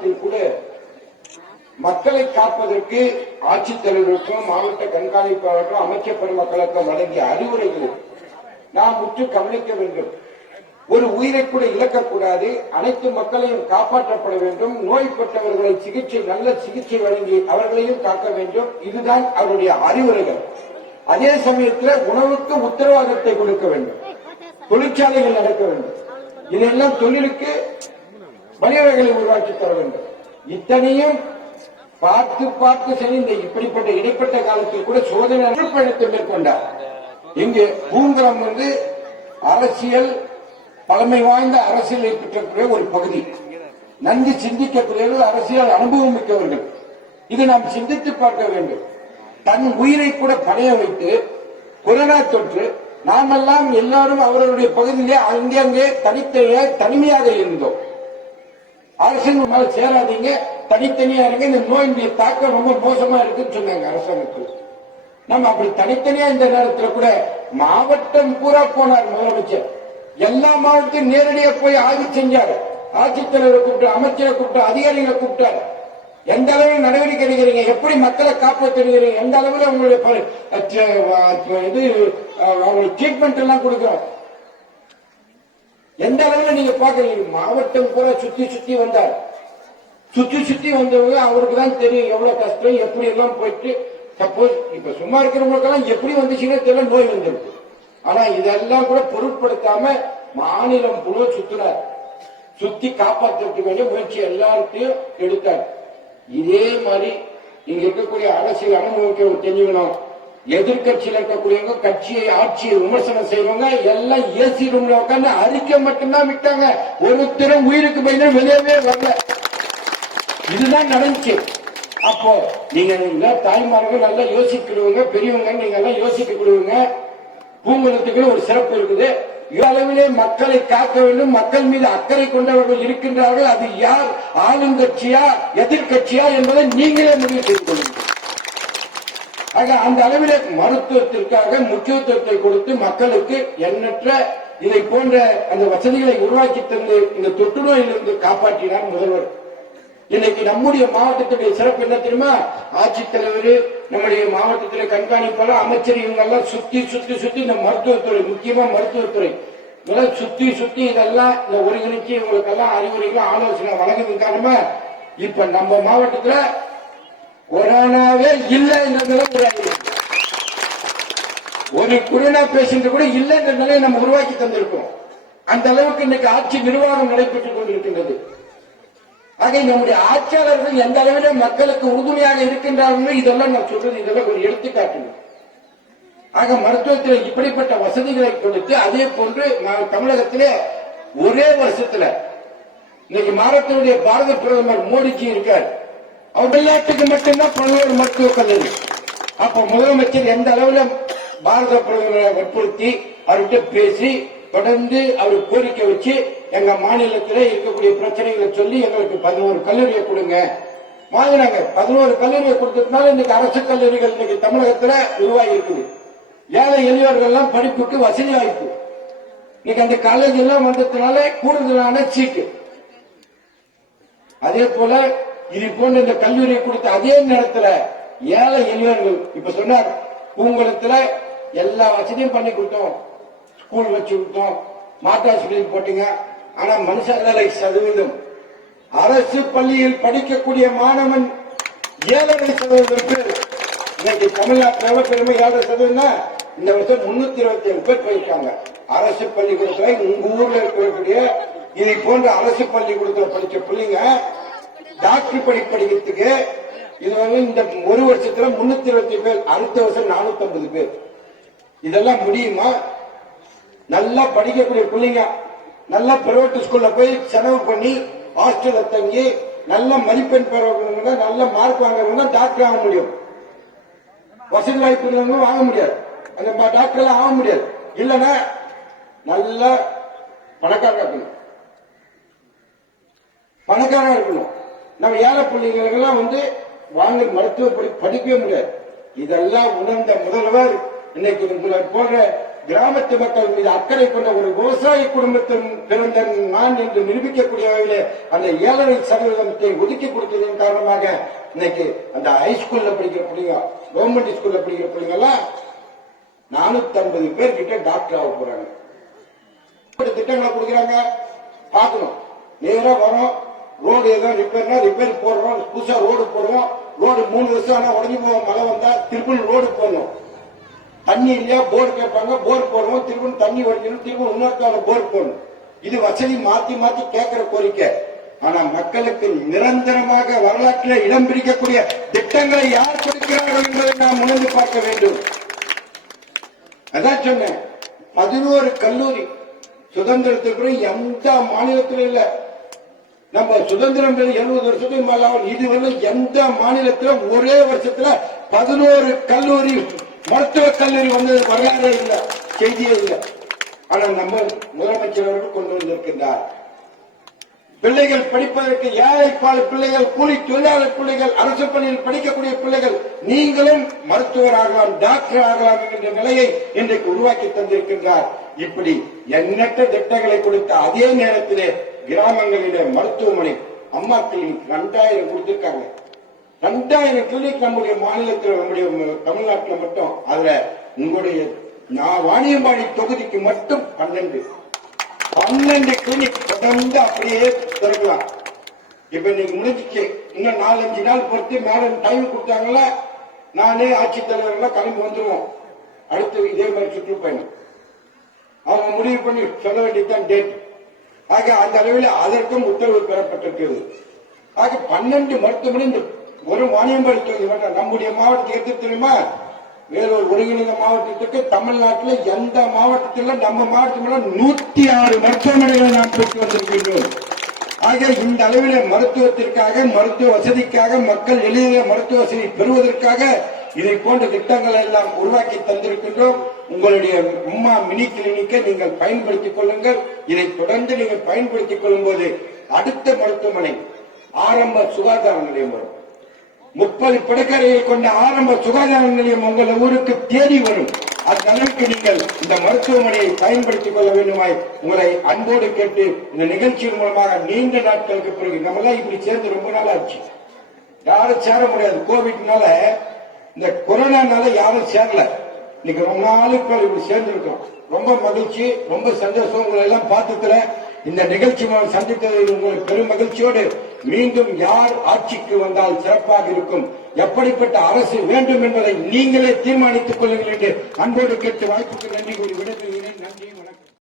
மாவட்டத்தில் கூட மக்களை காப்பதற்கு ஆட்சித்தலைவருக்கும் மாவட்ட கண்காணிப்பாளருக்கும் அமைச்சர் பெருமக்களுக்கும் வழங்கிய அறிவுரைகளை நாம் முற்று கவனிக்க வேண்டும். ஒரு உயிரை கூட இழக்கக்கூடாது. அனைத்து மக்களையும் காப்பாற்றப்பட வேண்டும். நோய்பட்டவர்களை சிகிச்சை நல்ல சிகிச்சை வழங்கி அவர்களையும் காக்க வேண்டும். இதுதான் அவருடைய அறிவுரைகள். அதே சமயத்தில் உணவுக்கு உத்தரவாதத்தை கொடுக்க வேண்டும். தொழிற்சாலைகள் நடக்க வேண்டும். இதெல்லாம் தொழிலுக்கு மனிதர்களை உருவாக்கி தர வேண்டும். இத்தனையும் பார்த்து பார்த்து சரி இந்த இப்படிப்பட்ட இடைப்பட்ட காலத்தில் கூட சோதனை பயணத்தை மேற்கொண்டார். இங்கு பூங்குளம் வந்து அரசியல் பழமை வாய்ந்த அரசியலை பெற்றக்கூடிய ஒரு பகுதி. நன்கு சிந்திக்கக்கூடியவர்கள் அரசியல் அனுபவம் மிக்கவர்கள். இது நாம் சிந்தித்து பார்க்க வேண்டும். தன் உயிரை கூட பணைய வைத்து கொரோனா தொற்று நாமெல்லாம் எல்லாரும் அவர்களுடைய பகுதியிலே அங்கே அங்கே தனித்தனியாக தனிமையாக இருந்தோம். அரசின் மேல சேராதீங்க. தனித்தனியா இருங்க. இந்த நோயினுடைய தாக்கம் ரொம்ப மோசமா இருக்குன்னு சொன்னாங்க அரசாங்கத்தில். நம்ம அப்படி தனித்தனியா இந்த நேரத்தில் கூட மாவட்டம் பூரா போனார் முதலமைச்சர். எல்லா மாவட்டத்தையும் நேரடியாக போய் ஆய்வு செஞ்சார். ஆட்சித்தலைவரை கூப்பிட்டு அமைச்சரை கூப்பிட்டு அதிகாரிகளை கூப்பிட்டார். எந்த அளவில் நடவடிக்கை எடுக்கிறீங்க? எப்படி மக்களை காப்பாற்றுகிறீங்க எந்த அளவில் உங்களுடைய இது அவங்களுக்கு ட்ரீட்மெண்ட் எல்லாம் கொடுக்குறோம்? எந்த அளவுல நீங்க பாக்குறீங்க மாவட்டம் பூரா சுத்தி சுத்தி வந்தார். சுத்தி சுத்தி வந்தவங்க அவருக்கு தான் தெரியும் எவ்வளவு கஷ்டம் எப்படி எல்லாம் போயிட்டு. சப்போஸ் இப்ப சும்மா இருக்கிறவங்களுக்கெல்லாம் எப்படி வந்துச்சுன்னா தெரியல நோய் வந்திருக்கு ஆனா இதெல்லாம் கூட பொருட்படுத்தாம மாநிலம் புழு சுத்துறார். சுத்தி காப்பாற்றுறதுக்கு வேண்டிய முயற்சி எல்லார்ட்டையும் எடுத்தார். இதே மாதிரி இங்க இருக்கக்கூடிய அரசியல் அனுபவிக்க தெரிஞ்சுக்கணும். எதிர்கட்சியில் இருக்கக்கூடியவங்க கட்சியை ஆட்சியை விமர்சனம் செய்வாங்க எல்லாம் ஏசி ரூம்ல உட்காந்து அறிக்கை மட்டும்தான் விட்டாங்க. ஒருத்தரும் உயிருக்கு பயந்து வெளியவே வரல. இதுதான் நடந்துச்சு. அப்போ நீங்க இந்த தாய்மார்கள் நல்லா யோசிக்கிறவங்க பெரியவங்க நீங்க எல்லாம் யோசிக்கக்கூடியவங்க பூங்குளத்துக்கு ஒரு சிறப்பு இருக்குது. அளவிலே மக்களை காக்க வேண்டும் மக்கள் மீது அக்கறை கொண்டவர்கள் இருக்கின்றார்கள். அது யார்? ஆளுங்கட்சியா எதிர்க்கட்சியா என்பதை நீங்களே முடிவு செய்து ஆக அந்த அளவிலே மருத்துவத்திற்காக முக்கியத்துவத்தை கொடுத்து மக்களுக்கு எண்ணற்ற இதை போன்ற அந்த வசதிகளை உருவாக்கி தந்து இந்த தொற்று நோயிலிருந்து காப்பாற்றினார் முதல்வர். இன்னைக்கு நம்முடைய மாவட்டத்துடைய சிறப்பு என்ன தெரியுமா? ஆட்சித்தலைவர் நம்முடைய மாவட்டத்தில் கண்காணிப்பாளர் அமைச்சர் இவங்க எல்லாம் சுத்தி சுத்தி சுத்தி இந்த மருத்துவத்துறை முக்கியமா மருத்துவத்துறை. இதெல்லாம் சுத்தி சுத்தி இதெல்லாம் இந்த ஒருங்கிணைச்சு இவங்களுக்கெல்லாம் அறிவுரைகளும் ஆலோசனை வழங்குறது காரணமா இப்ப நம்ம மாவட்டத்துல கொரோனாவே இல்லை என்ற நிலை உருவாகி ஒரு கொரோனா பேஷண்ட் கூட இல்லை என்ற நிலையை நம்ம உருவாக்கி தந்திருக்கோம். அந்த அளவுக்கு இன்னைக்கு ஆட்சி நிர்வாகம் நடைபெற்றுக் கொண்டிருக்கின்றது. ஆக நம்முடைய ஆட்சியாளர்கள் எந்த அளவிலே மக்களுக்கு உறுதுணையாக இருக்கின்றார்கள் இதெல்லாம் நான் சொல்றது இதெல்லாம் ஒரு எடுத்துக்காட்டு. ஆக மருத்துவத்தில் இப்படிப்பட்ட வசதிகளை கொடுத்து அதே போன்று தமிழகத்திலே ஒரே வருஷத்துல இன்னைக்கு மாரத்தினுடைய பாரத பிரதமர் மோடிஜி இருக்கார். விளையாட்டுக்கு மட்டும்தான் பதினோரு மருத்துவக் கல்லூரி. அப்ப முதலமைச்சர் எந்த அளவுல பாரத பிரதமரை வற்புறுத்தி அவர்கிட்ட பேசி தொடர்ந்து அவர் கோரிக்கை வச்சு எங்க மாநிலத்தில் இருக்கக்கூடிய பிரச்சனைகளை சொல்லி எங்களுக்கு பதினோரு கல்லூரியை கொடுங்க. வாங்கினாங்க. பதினோரு கல்லூரியை கொடுத்ததுனால இன்னைக்கு அரசு கல்லூரிகள் இன்னைக்கு தமிழகத்துல உருவாகி இருக்குது. ஏழை எளியவர்கள்லாம் படிப்புக்கு வசதி வாய்ப்பு இன்னைக்கு அந்த காலேஜ் எல்லாம் வந்ததுனால கூடுதலான சீட்டு. அதே போல இது போன்ற இந்த கல்லூரியை கொடுத்த அதே நேரத்துல ஏழை எளியவர்கள் இப்ப சொன்னார் பூங்குளத்துல எல்லா வசதியும் பண்ணி கொடுத்தோம். ஸ்கூல் வச்சு கொடுத்தோம். மாட்டாஸ்பத்திரி போட்டீங்க. ஆனா மனுஷர்களை சதவீதம். அரசு பள்ளியில் படிக்கக்கூடிய மாணவன் ஏழரை சதவீதம் பேர். இன்னைக்கு தமிழ்நாட்டில் எவ்வளவு பெருமை? ஏழரை சதவீதம்னா இந்த வருஷம் முன்னூத்தி இருபத்தி ஏழு பேர் போயிருக்காங்க. அரசு பள்ளிக்கூடத்துல உங்க ஊர்ல இருக்கக்கூடிய இதை போன்ற அரசு பள்ளிக்கூடத்தில் படிச்ச பிள்ளைங்க டாக்டர் படி படிக்கிறதுக்கு இது வந்து இந்த ஒரு வருஷத்துல முன்னூத்தி இருபத்தி பேர் அடுத்த வருஷம் நானூத்தி ஐம்பது பேர். இதெல்லாம் முடியுமா? நல்லா படிக்கக்கூடிய பிள்ளைங்க நல்லா பிரைவேட் ஸ்கூல்ல போய் செலவு பண்ணி ஹாஸ்டல்ல தங்கி நல்ல மதிப்பெண் பெறவங்க நல்ல மார்க் வாங்குறவங்க டாக்டர் ஆக முடியும். வசதி வாய்ப்பு உள்ளவங்க வாங்க முடியாது. அந்த டாக்டர் எல்லாம் ஆக முடியாது. இல்லைன்னா நல்ல பணக்காரங்க இருக்கணும். பணக்காரங்க இருக்கணும். நம்ம ஏழை பிள்ளைங்களுக்கெல்லாம் வந்து வாங்க மருத்துவ படி படிக்கவே முடியாது. இதெல்லாம் உணர்ந்த முதல்வர் இன்னைக்கு உங்களை போன்ற கிராமத்து மக்கள் மீது அக்கறை கொண்ட ஒரு விவசாய குடும்பத்தின் பிறந்த நான் என்று நிரூபிக்கக்கூடிய வகையிலே அந்த ஏழரை சதவீதத்தை ஒதுக்கி கொடுத்ததன் காரணமாக இன்னைக்கு அந்த ஹைஸ்கூல்ல படிக்கிற பிள்ளைங்க கவர்மெண்ட் ஸ்கூல்ல படிக்கிற பிள்ளைங்க எல்லாம் நானூத்தி ஐம்பது பேர் கிட்ட டாக்டர் ஆக போறாங்க. திட்டங்களை கொடுக்குறாங்க. பார்க்கணும். நேரம் வரோம். ரோடு ஏதோ ரிப்பேர்னா ரிப்பேர் போடுறோம் புதுசா ரோடு போடுவோம் ரோடு மூணு வருஷம் ஆனா உடஞ்சி போவோம் மழை வந்தா திருப்பி ரோடு போடணும். தண்ணி இல்லையா போர் கேட்பாங்க போர் போடுவோம் திரும்ப தண்ணி உடஞ்சிடும் திரும்ப இன்னொருக்கால போர் போடணும். இது வசதி மாத்தி மாத்தி கேட்கிற கோரிக்கை. ஆனா மக்களுக்கு நிரந்தரமாக வரலாற்றில் இடம் பிடிக்கக்கூடிய திட்டங்களை யார் கொடுக்கிறார்கள் என்பதை நாம் உணர்ந்து பார்க்க வேண்டும். அதான் சொன்னேன் பதினோரு கல்லூரி சுதந்திரத்துக்கு எந்த மாநிலத்திலும் இல்லை. நம்ம சுதந்திரம் எழுபது வருஷத்துக்கு மேல இதுவரை எந்த மாநிலத்திலும் ஒரே வருஷத்துல பதினோரு கல்லூரி மருத்துவ கல்லூரி வந்தது வரலாறு இல்ல செய்தியே இல்லை. ஆனா நம்ம முதலமைச்சர் அவர்கள் கொண்டு வந்திருக்கின்றார். பிள்ளைகள் படிப்பதற்கு ஏழைப்பாடு பிள்ளைகள் கூலி தொழிலாளர் பிள்ளைகள் அரசு பணியில் படிக்கக்கூடிய பிள்ளைகள் நீங்களும் மருத்துவர் ஆகலாம் டாக்டர் ஆகலாம் என்கின்ற நிலையை இன்றைக்கு உருவாக்கி தந்திருக்கின்றார். இப்படி எண்ணற்ற திட்டங்களை கொடுத்த அதே நேரத்திலே கிராமங்களிலே மருத்துவமனை அம்மா கிளினிக் ரெண்டாயிரம் கொடுத்திருக்காங்க. ரெண்டாயிரம் கிளினிக் நம்முடைய மாநிலத்தில் நம்முடைய தமிழ்நாட்டில் மட்டும். அதுல உங்களுடைய நான் வாணியம்பாடி தொகுதிக்கு மட்டும் பன்னெண்டு. பன்னெண்டு கிளினிக் தொடர்ந்து அப்படியே திறக்கலாம். இப்ப இன்னைக்கு முடிஞ்சிச்சு. இன்னும் நாலஞ்சு நாள் பொறுத்து மேடம் டைம் கொடுத்தாங்களா? நானே ஆட்சித்தலைவர் எல்லாம் கிளம்பி வந்துருவோம். அடுத்து இதே மாதிரி சுற்றுப்பயணம். அவங்க முடிவு பண்ணி சொல்ல வேண்டியதுதான் டேட் ஆக அந்த அளவில் அதற்கும் உத்தரவு பெறப்பட்டிருக்கிறது. ஆக பன்னெண்டு மருத்துவமனை இந்த ஒரு மானியம்பாடி தொகுதி மட்டும் நம்முடைய மாவட்டத்துக்கு எது தெரியுமா? வேலூர் ஒருங்கிணைந்த மாவட்டத்துக்கு தமிழ்நாட்டில் எந்த மாவட்டத்தில் நம்ம மாவட்டத்தில் நூத்தி ஆறு மருத்துவமனைகளை நாம் பெற்று வந்திருக்கின்றோம். ஆக இந்த அளவில் மருத்துவத்திற்காக மருத்துவ வசதிக்காக மக்கள் எளிதில் மருத்துவ வசதி பெறுவதற்காக இதை போன்ற திட்டங்களை எல்லாம் உருவாக்கி தந்திருக்கின்றோம். உங்களுடைய அம்மா மினி கிளினிக்கை நீங்கள் பயன்படுத்திக் கொள்ளுங்கள். இதை தொடர்ந்து நீங்கள் பயன்படுத்திக் கொள்ளும் போது அடுத்த மருத்துவமனை ஆரம்ப சுகாதார நிலையம் வரும். முப்பது படுக்கரையை கொண்ட ஆரம்ப சுகாதார நிலையம் உங்கள் ஊருக்கு தேடி வரும். அந்த அளவுக்கு நீங்கள் இந்த மருத்துவமனையை பயன்படுத்திக் கொள்ள வேண்டுமாய் உங்களை அன்போடு கேட்டு இந்த நிகழ்ச்சியின் மூலமாக நீண்ட நாட்களுக்கு பிறகு நம்ம இப்படி சேர்ந்து ரொம்ப நாள் ஆச்சு. யாரும் சேர முடியாது. கோவிட்னால இந்த கொரோனானால யாரும் சேரல. இன்னைக்கு ரொம்ப நாளுக்கு இப்படி சேர்ந்திருக்கோம். ரொம்ப மகிழ்ச்சி ரொம்ப சந்தோஷம். உங்களை எல்லாம் பார்த்ததுல இந்த நிகழ்ச்சி சந்தித்ததில் உங்களுக்கு பெரும் மகிழ்ச்சியோடு மீண்டும் யார் ஆட்சிக்கு வந்தால் சிறப்பாக இருக்கும் எப்படிப்பட்ட அரசு வேண்டும் என்பதை நீங்களே தீர்மானித்துக் கொள்ளுங்கள் என்று அன்போடு கேட்டு வாய்ப்புக்கு நன்றி கூறி விடுத்து